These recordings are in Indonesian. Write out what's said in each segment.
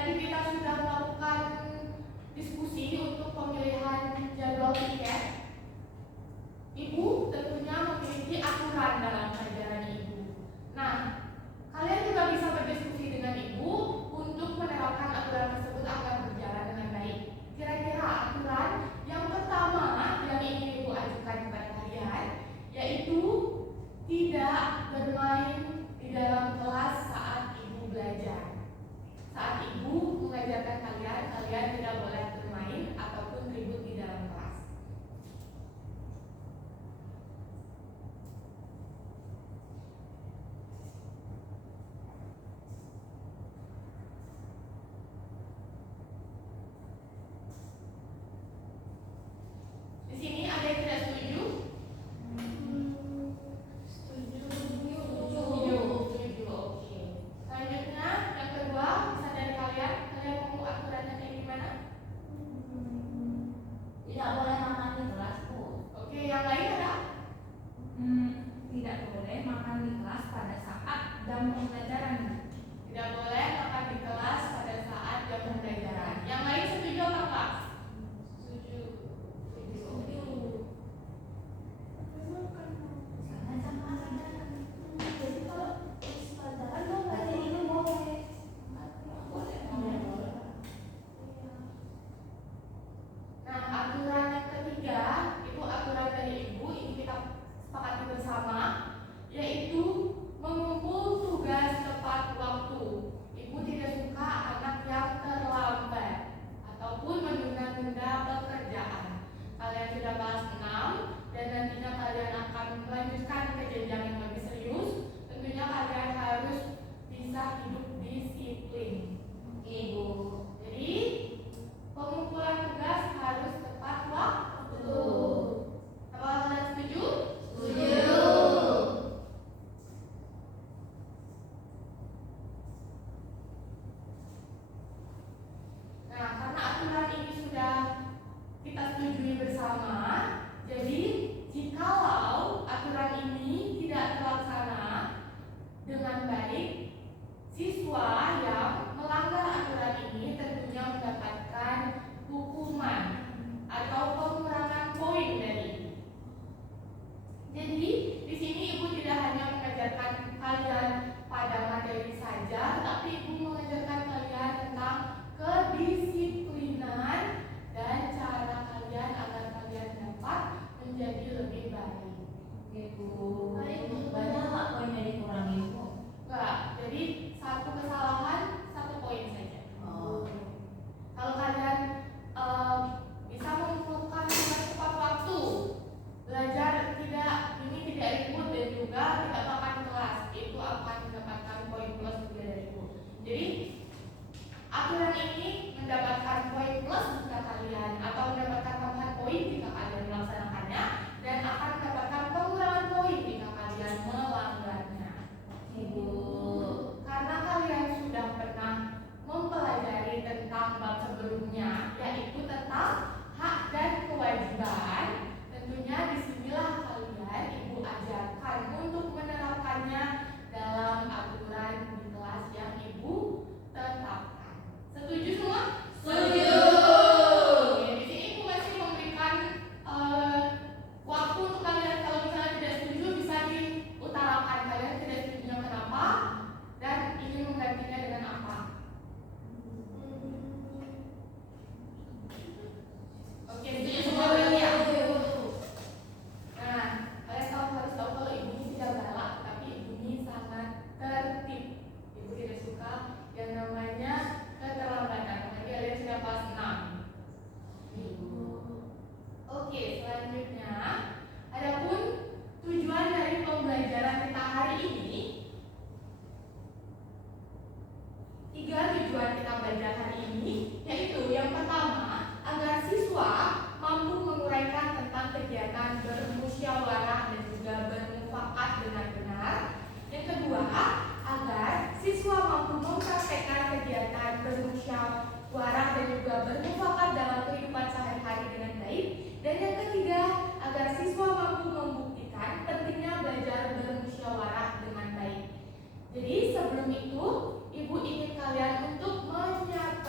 tadi kita sudah melakukan diskusi untuk pemilihan jadwal tiket. Ibu tentunya memiliki aturan dalam pelajaran Ibu. Nah, kalian juga bisa berdiskusi dengan Ibu untuk menerapkan aturan tersebut agar berjalan dengan baik. Kira-kira aturan yang pertama yang ingin Ibu ajukan kepada kalian yaitu tidak bermain di dalam kelas saat Ibu belajar. Saat Ibu mengajarkan kalian, kalian tidak boleh bermain ataupun ribut di dalam kelas. Di sini ada yang tidak setuju? Setuju. Oke. Selanjutnya yang kedua, bisa dari kalian mau aturannya kayak gimana? Tidak boleh makan di kelas, Bu. Oke, yang lain ada? Tidak boleh makan di kelas pada saat jam pembelajaran. Tidak boleh makan di kelas pada saat jam pembelajaran. Yang lain setuju apa enggak? Setuju. Karena jam pelajaran. Jadi kalau pelajaran lo berarti ini boleh. Nah, aturan yang ketiga itu aturan dari Ibu, ini kita sepakati bersama, yaitu mengumpul tugas tepat waktu. Ibu tidak suka anak yang terlambat ataupun menunda-nunda pekerjaan. Kalian sudah kelas 6 dan nantinya kalian akan melanjutkan ke jenjang yang lebih serius. Tentunya kalian harus bisa hidup disiplin. Ibu. Jadi pengumpulan tugas harus tepat waktu. Apakah kalian setuju? Setuju. Nah, karena aturan ini sudah kita setujui bersama, jadi jikalau aturan ini tidak terlaksana dengan baik, siswa yang melanggar aturan ini tentunya mendapatkan hukuman atau pengurangan poin dari Ibu. Jadi di sini Ibu tidak hanya mengajarkan kalian pada materi saja, tapi Ibu mengajarkan kalian tentang kedisiplinan dan cara kalian agar kalian dapat menjadi lebih baik. Ibu. Banyak nggak poin yang dikurangi, Bu? Enggak, jadi satu kesalahan satu poin saja. Oh. Kalau kalian bisa mengumpulkan dengan tepat waktu, belajar tidak ribut dan juga tidak makan kelas, itu akan mendapatkan poin plus juga dari Ibu. Jadi aturan ini mendapatkan poin plus jika kalian atau mendapatkan tambahan poin jika kalian melaksanakannya dan akan mendapatkan pengurangan poin jika kalian melanggarnya. Ibu. Karena kalian sudah pernah mempelajari tentang bab sebelumnya, yaitu tentang hak dan kewajiban, tentunya disinilah kalian Ibu ajarkan untuk menerapkannya dalam aturan di kelas yang Ibu tetapkan. Setuju semua? Setuju. Oke, di sini Ibu masih memberikan waktu untuk kalian, kalau misalnya tidak setuju bisa diutarakan kalian tidak setuju kenapa dan ingin menggantinya dengan apa. Oke, setuju semua berarti ya? Nah, kalian harus tahu kalau Ibu ini tidak galak, tapi Ibu ini sangat tertib. Ibu tidak suka yang namanya keterlambatan. Apalagi kalian sudah kelas 6. Ibu. Oke, selanjutnya, adapun tujuan dari pembelajaran kita hari ini, 3 tujuan kita belajar hari ini, yaitu yang pertama, agar siswa mampu menguraikan tentang kegiatan bermusyawarah dan juga bermufakat dengan benar. Yang kedua, agar siswa mampu mempraktekkan kegiatan bermusyawarah dan juga bermufakat dalam kehidupan sehari-hari dengan baik. Dan yang ketiga, agar siswa mampu membuktikan pentingnya belajar bermusyawarah dengan baik. Jadi sebelum itu, Ibu ingin kalian untuk menyiapkan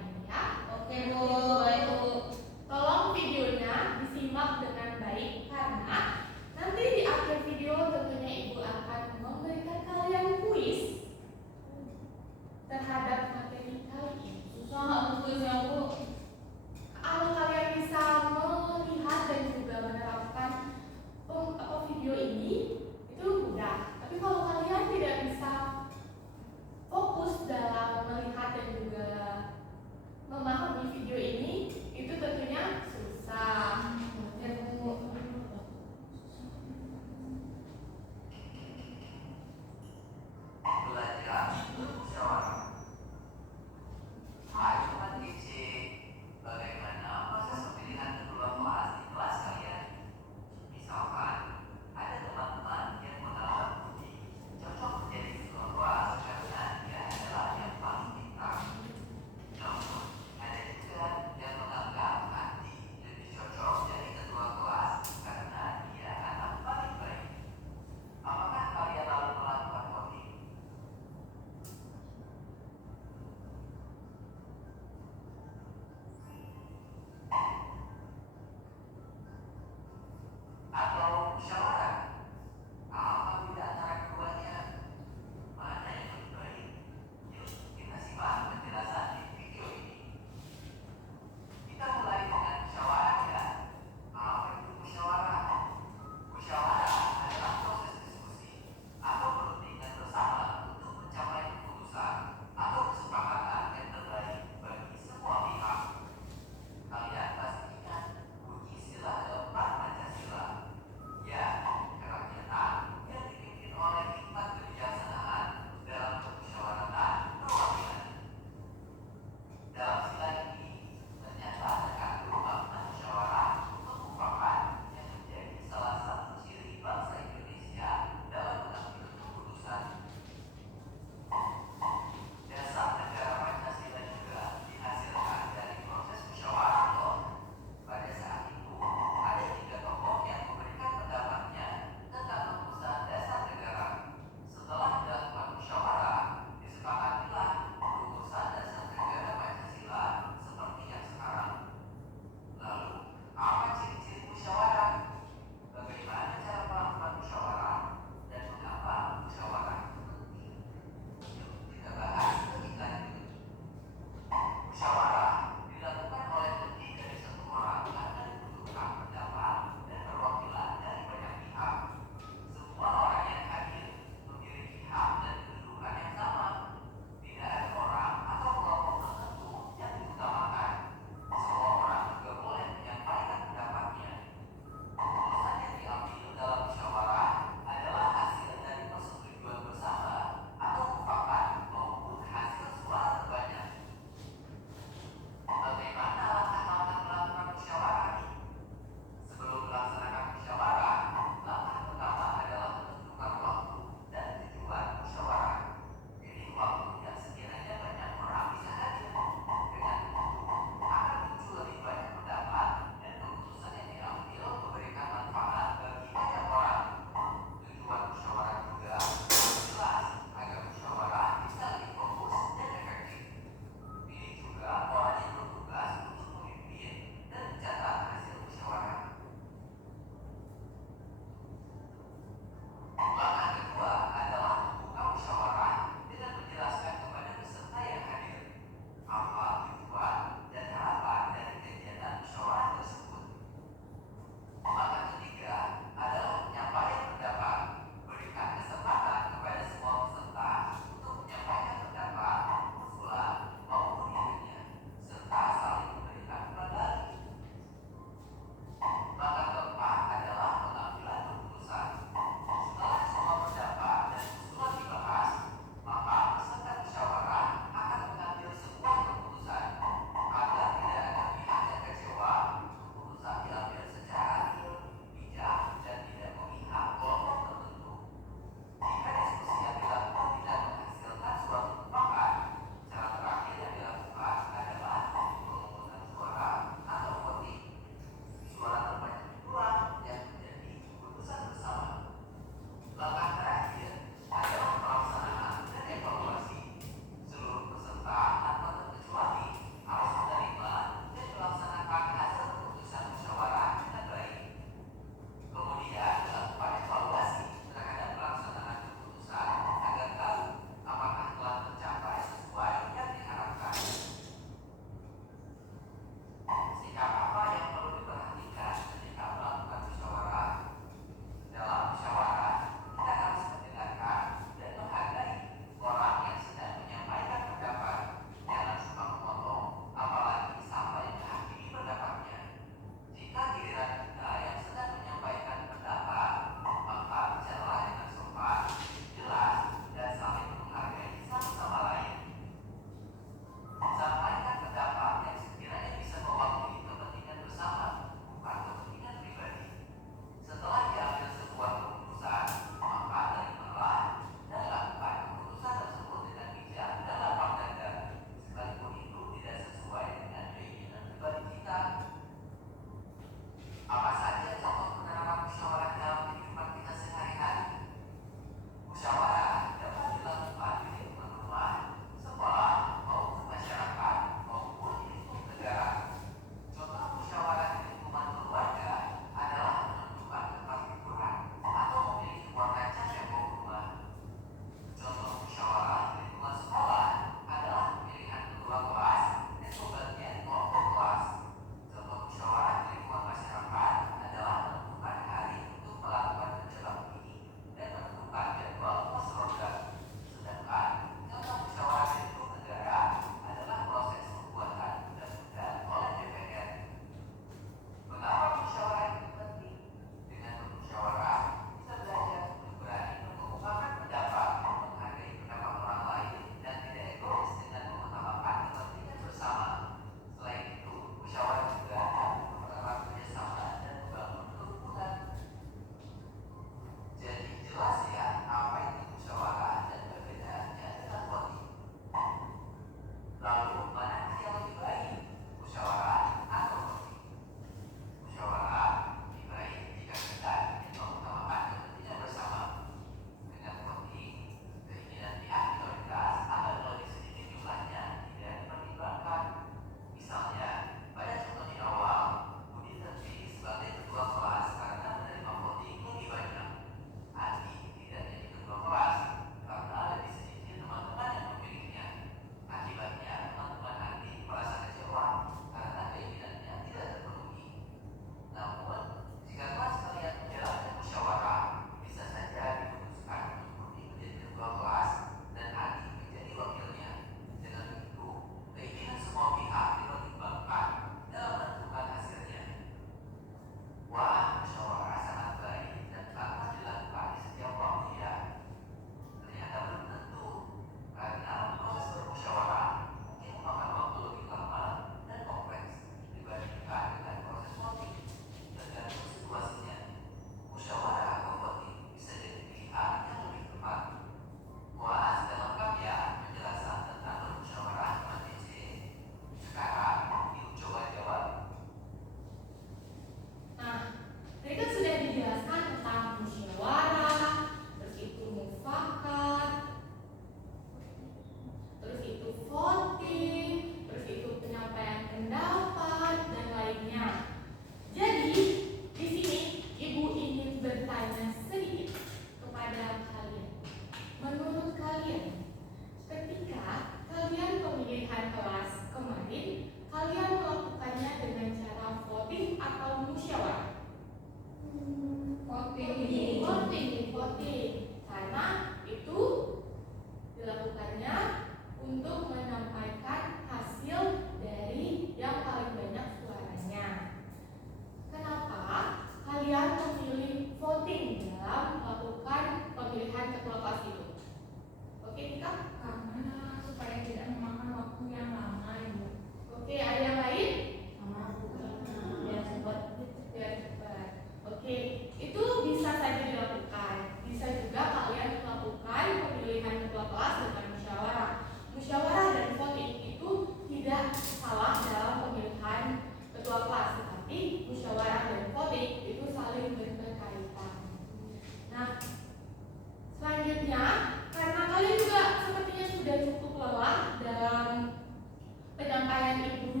rangkaian ibu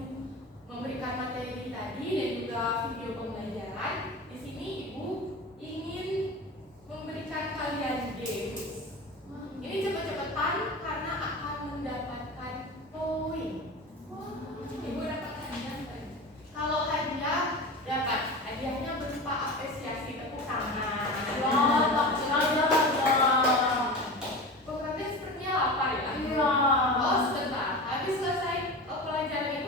memberikan materi tadi dan juga video pembelajaran, di sini ibu ingin memberikan kalian games. Ini cepet-cepetan karena akan mendapatkan poin. Ibu dapat hadiah nggak? Kalau hadiah dapat, hadiahnya berupa apresiasi tepuk tangan. Programnya sepertinya lapar ya. Oh sebentar, habis selesai pelajaran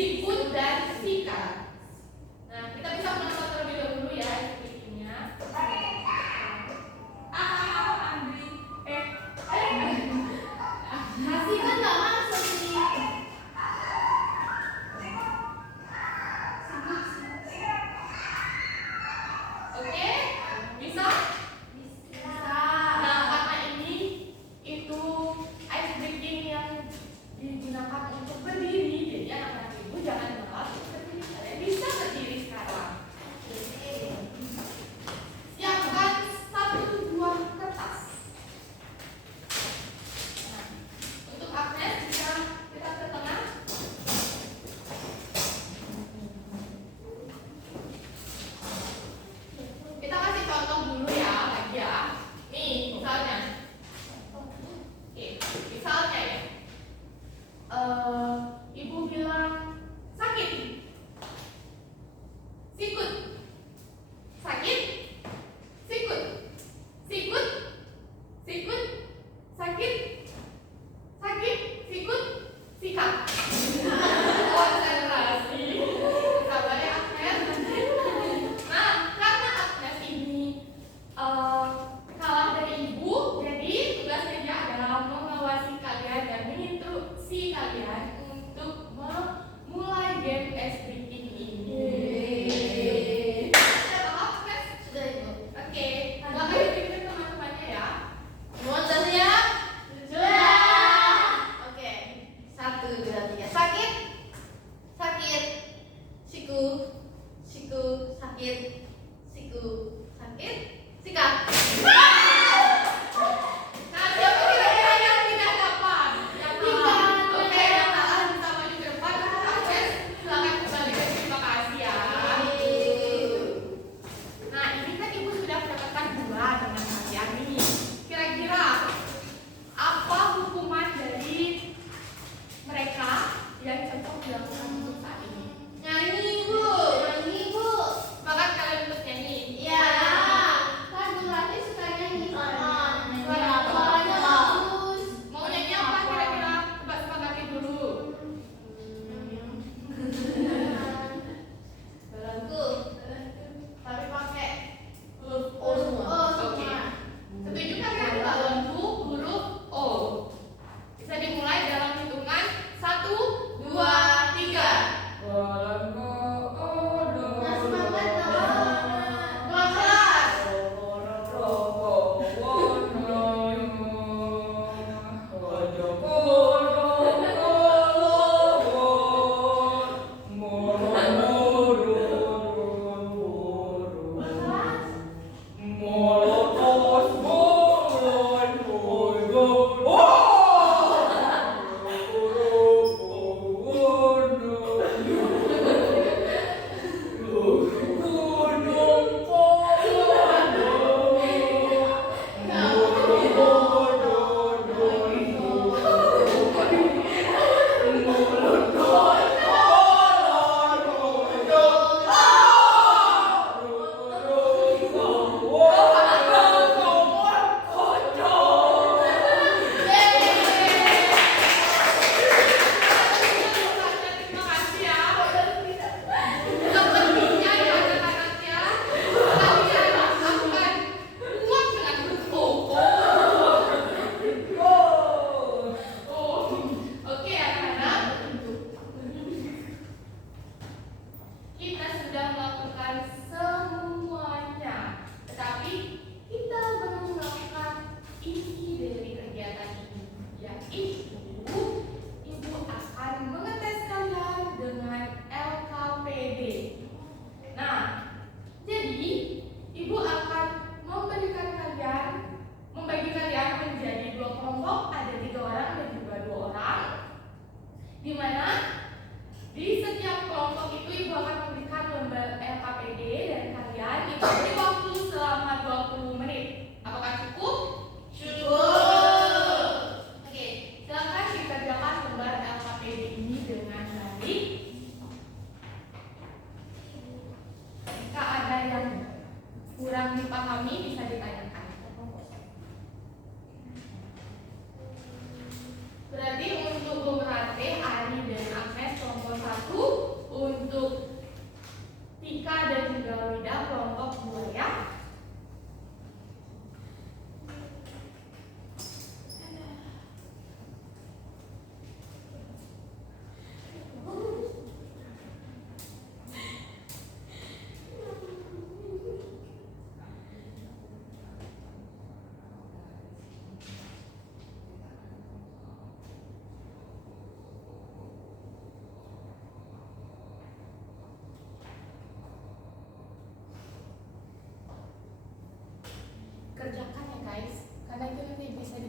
sikut dan sikat. Nah, kita bisa menonton terlebih dahulu ya videonya. Andri. Kasih kan nggak masuk nih. Oke? Bisa? Nah, karena ini itu ice breaking yang digunakan untuk berdiri, jadi anak-anak ibu jangan malas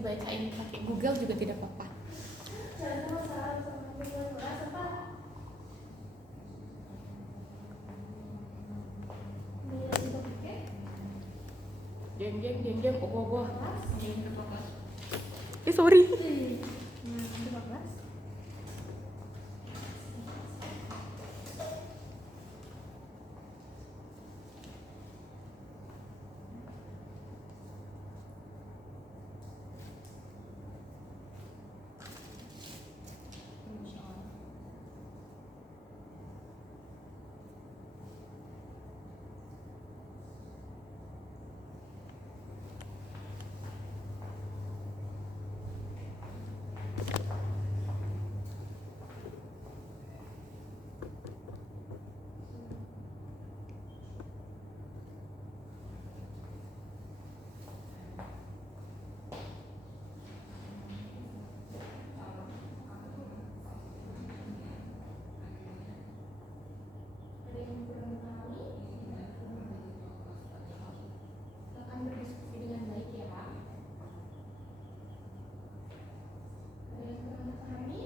dibacain pakai Google juga tidak apa-apa. Jangan masalah sama kelas apa? Jeng, ogoh. Jeng ke kelas. Sorry. Nah, coba kelas. Ada yang kurang memahami? Silakan berdiskusi dengan baik ya. Ada yang kurang memahami?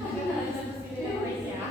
Akan berdiskusi dengan baik ya.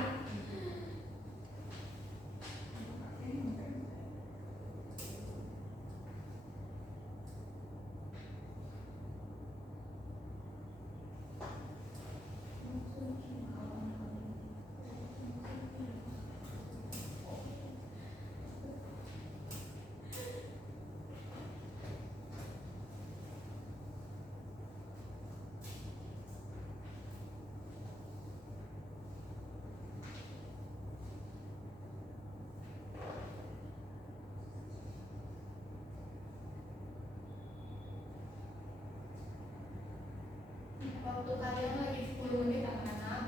Waktu kalian lagi 10 menit anak-anak.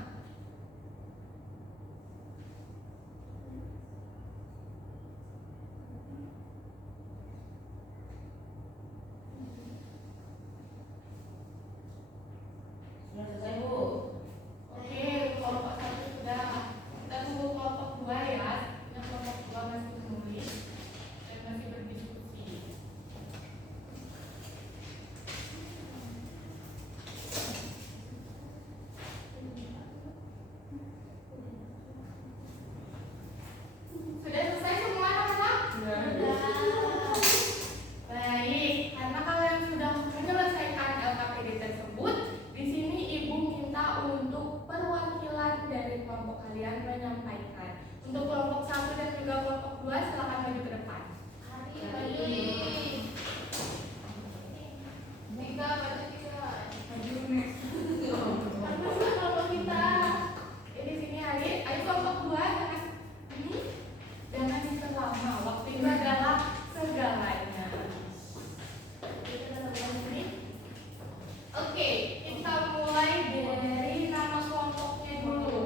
Sudah selesai, Bu. Oke, kelompok 1 sudah. Kita tunggu kelompok 2 ya. Ini kelompok 2 masih menulis dan masih berdiskusi. Sudah selesai semua anak-anak? Baik, karena kalian sudah menyelesaikan LKPD tersebut, di sini Ibu minta untuk perwakilan dari kelompok kalian menyampaikan. Untuk kelompok 1 dan juga kelompok 2 silakan maju ke depan. Maju next. Mana kelompok kita? Di sini Hari. Ayo kelompok 2 jangan terlama. Waktu itu adalah segalanya. Oke, kita mulai dari nama kelompoknya dulu.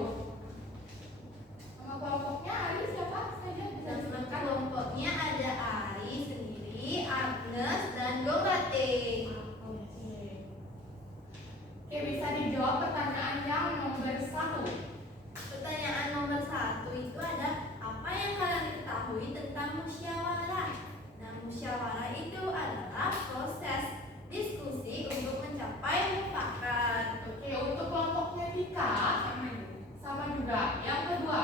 Nama kelompoknya Ari siapa saja bisa disebutkan? Kelompoknya ada Ari sendiri, Agnes, dan Dorate. Oke, bisa dijawab pertanyaan yang nomor 1. Pertanyaan nomor 1 itu ada apa yang kalian ketahui tentang musyawarah? Nah, musyawarah itu adalah proses diskusi untuk mencapai mufakat. Oke, untuk kelompoknya Tika sama juga. Yang kedua,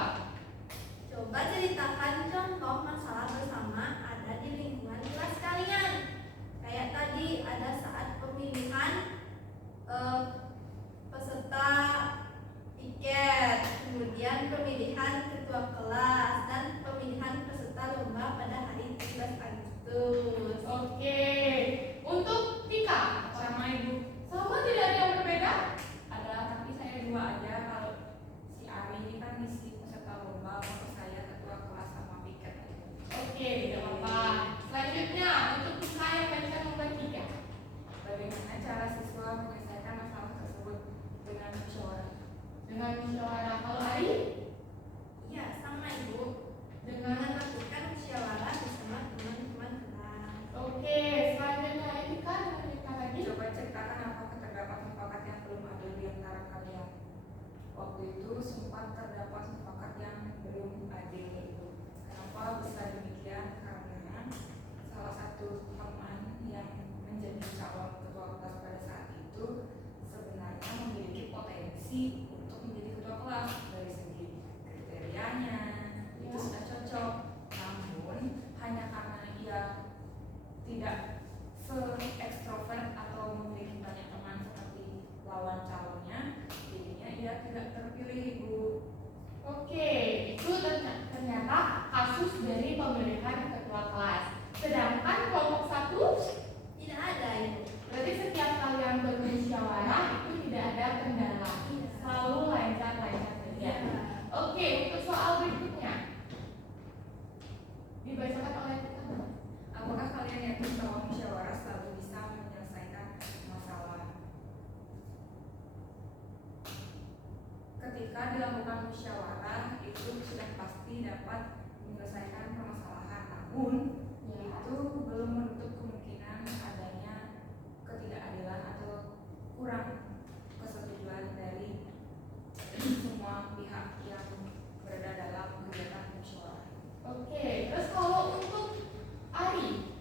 Coba ceritakan contoh masalah bersama ada di lingkungan kelas kalian. Kayak tadi ada saat pemilihan peserta tiket, kemudian pemilihan ketua kelas dan pemilihan peserta lomba pada hari 17 Agustus. oke. Untuk Tika, Sama Ibu. sama tidak ada yang berbeda? Ada, tapi saya 2 aja. Kalau si Ari ini kan misi peserta lomba, kalau saya ketua kelas sama piket aja. Oke, tidak apa-apa. Selanjutnya, untuk Tika yang baca nomor 3. Bagaimana cara siswa menyelesaikan masalah tersebut dengan musyawarah? Dengan musyawarah. Kalau Ari? Ya, sama Ibu. Dengan Melakukan musyawarah bersama teman-teman kelas. Oke, selanjutnya Tika dengan Tika lagi. Coba ceritakan apakah terdapat mufakat yang belum adil di antara kalian. Waktu itu sempat terdapat mufakat yang belum adil, yaitu Kenapa bisa demikian? Karena salah satu teman yang menjadi calon ketua kelas pada saat itu sebenarnya memiliki potensi untuk menjadi ketua kelas dari segi kriterianya itu sudah cocok. Namun hanya karena ia tidak se-ekstrovert atau memiliki banyak teman seperti lawan calonnya, jadinya ia tidak terpilih, Ibu. Oke, itu ternyata kasus dari pemilihan ketua kelas. Sedangkan kelompok 1 Tidak ada Ibu. berarti setiap kalian bermusyawarah itu tidak ada kendala, selalu lancar-lancar saja. Oke, untuk soal berikutnya dibacakan oleh kita. Apakah kalian yakin bahwa musyawarah selalu bisa menyelesaikan masalah? Ketika dilakukan musyawarah itu sudah pasti dapat menyelesaikan permasalahan, namun itu belum menutup kemungkinan adanya ketidakadilan atau kurang kesetujuan dari semua pihak yang berada dalam kegiatan musyawarah. Oke, terus kalau untuk Ari,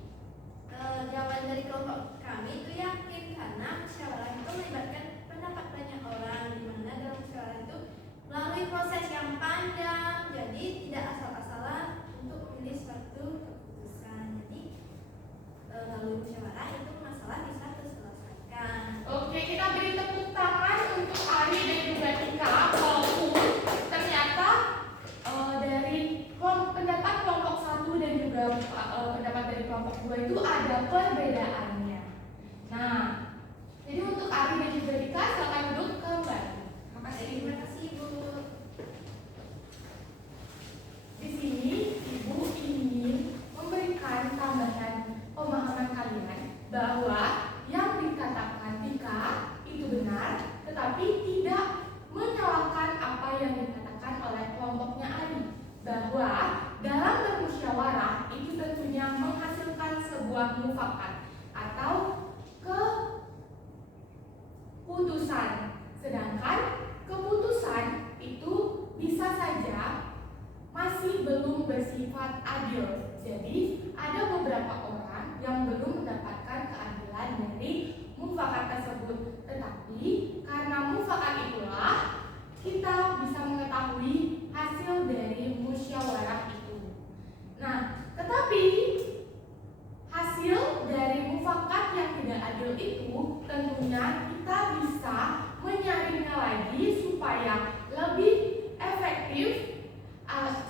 Jawaban dari kelompok kami itu yakin karena musyawarah itu melibatkan pendapat banyak orang, di mana dalam musyawarah itu melalui proses yang panjang, jadi tidak asal-asalan untuk memilih suatu keputusan. Jadi melalui musyawarah itu masalah bisa terselesaikan. oke, kita beri tepuk tangan untuk Ari dan juga Tika, walaupun ternyata dari pendapat kelompok 1 dan juga pendapat dari kelompok 2 itu ada perbedaannya. Nah, jadi untuk Ari dan juga Tika silakan duduk kembali. Terima kasih Ibu. Di sini Ibu ingin memberikan tambahan pemahaman kalian bahwa yang dikatakan Tika itu benar, tetapi tidak menyalahkan apa yang dikatakan oleh kelompoknya Ari, bahwa dalam bermusyawarah itu tentunya menghasilkan sebuah mufakat atau keputusan, sedangkan keputusan itu bisa saja masih belum bersifat adil. Jadi ada beberapa orang yang belum mendapatkan keadilan dari mufakat tersebut. Tetapi karena mufakat itulah kita bisa mengetahui hasil dari musyawarah itu. Nah, tetapi hasil dari mufakat yang tidak adil itu tentunya kita bisa menyaringnya lagi supaya lebih efektif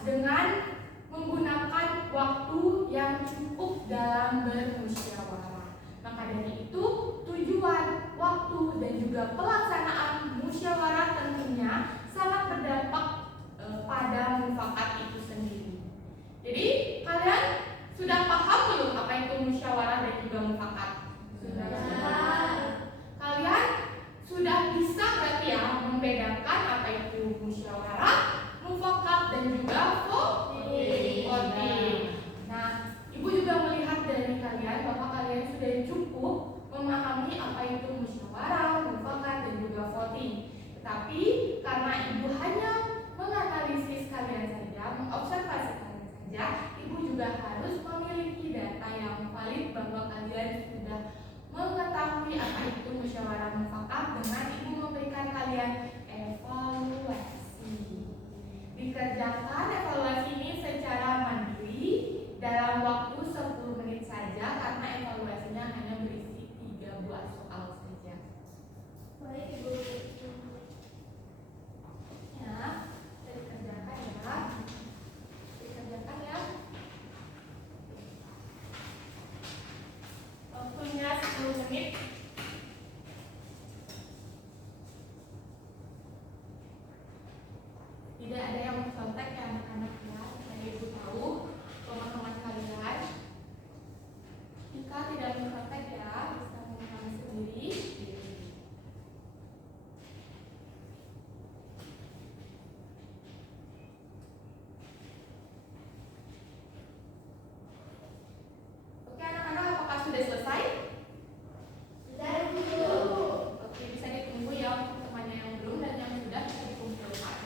dengan menggunakan waktu yang cukup dalam bermusyawarah. Maka dari itu tujuan, waktu, dan juga pelaksanaan musyawarah tentunya sangat berdampak pada mufakat itu sendiri. Jadi kalian sudah paham belum apa itu musyawarah dan juga mufakat? Sudah. Kalian sudah bisa berarti ya membedakan apa itu musyawarah, mufakat, dan juga voting. Nah, Ibu juga melihat dari kalian bahwa kalian sudah cukup memahami apa itu musyawarah, mufakat, dan juga voting. Tetapi karena Ibu hanya menganalisis kalian saja, mengobservasi kalian saja, Ibu juga harus memiliki data yang valid bahwa kalian sudah mengetahui apa itu musyawarah mufakat dengan Ibu memberikan kalian evaluasi. Dikerjakan evaluasi ini secara mandiri dalam waktu 10 menit saja karena evaluasinya hanya berisi 3 buah soal saja. Baik Ibu. Ya, dikerjakan ya. Dikerjakan ya. Waktunya 10 menit. Tidak ada yang mencontek ya anak-anak ya. Saya Ibu tahu pemahaman kalian. Jika tidak mencontek ya, bisa memahami sendiri. Oke anak-anak, apakah sudah selesai? Sudah Ibu. Oke, bisa ditunggu ya untuk temannya yang belum dan yang sudah bisa dikumpulkan.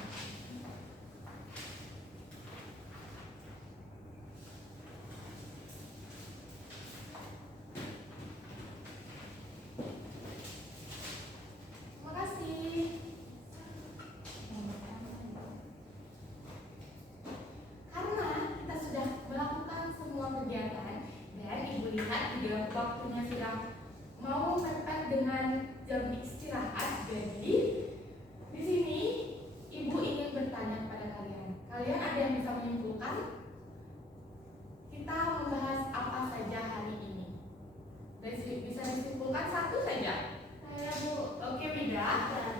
dengan jam istirahat. Jadi di sini ibu ingin bertanya kepada kalian. Kalian ada yang bisa menyimpulkan? Kita membahas apa saja hari ini? Bisa disimpulkan satu saja. Saya Bu. Oke, Wida.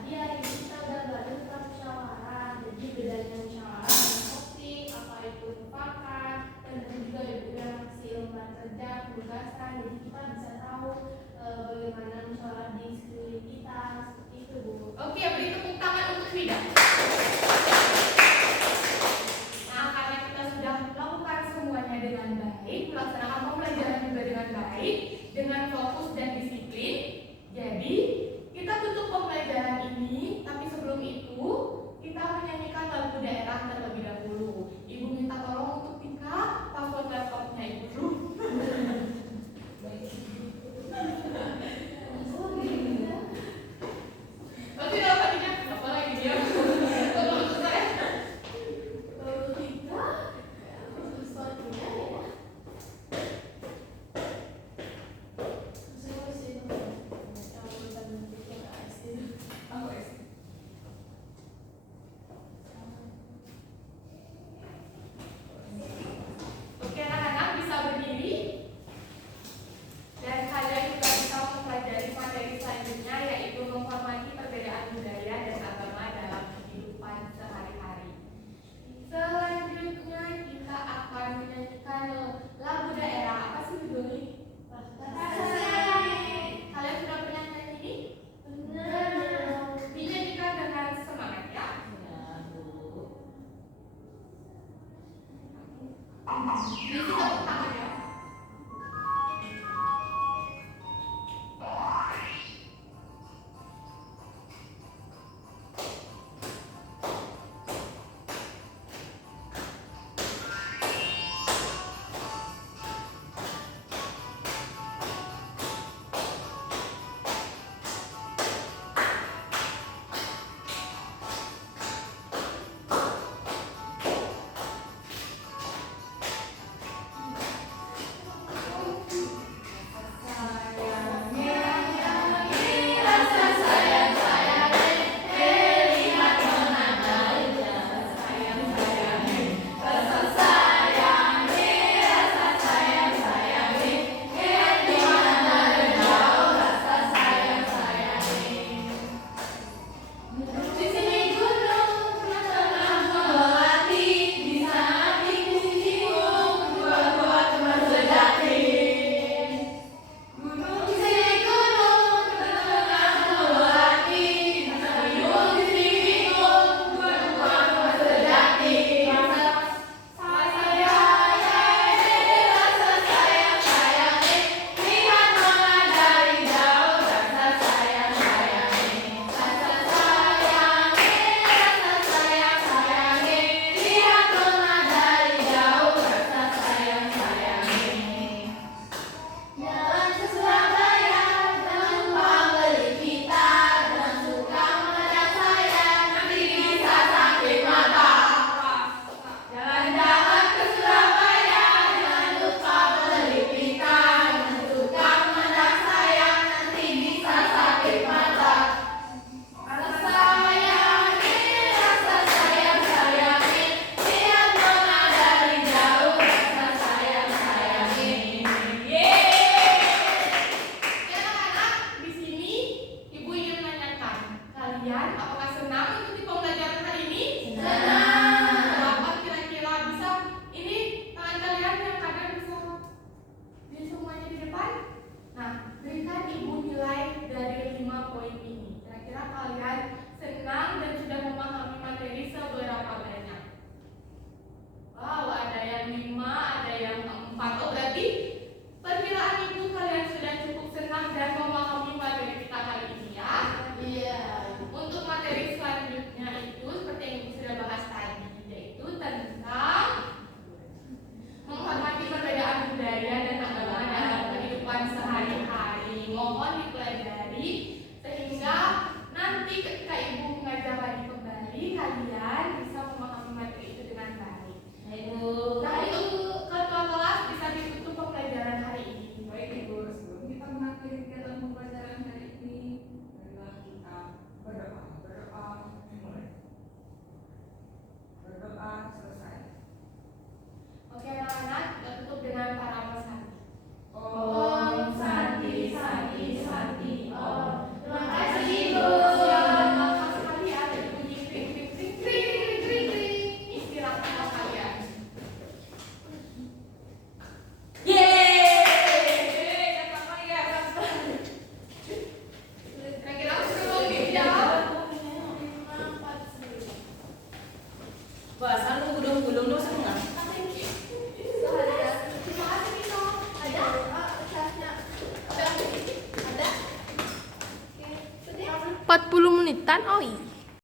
Jadi hari ini kita udah belajar tentang musyawarah. Jadi bedanya musyawarah dengan topik, apa itu mufakat, dan juga ibu yang ngasih lembar kerja, penugasan. Jadi kita bisa tahu bagaimana musyawarah di sekeliling kita. Seperti itu Bu. 40 menitan, oi.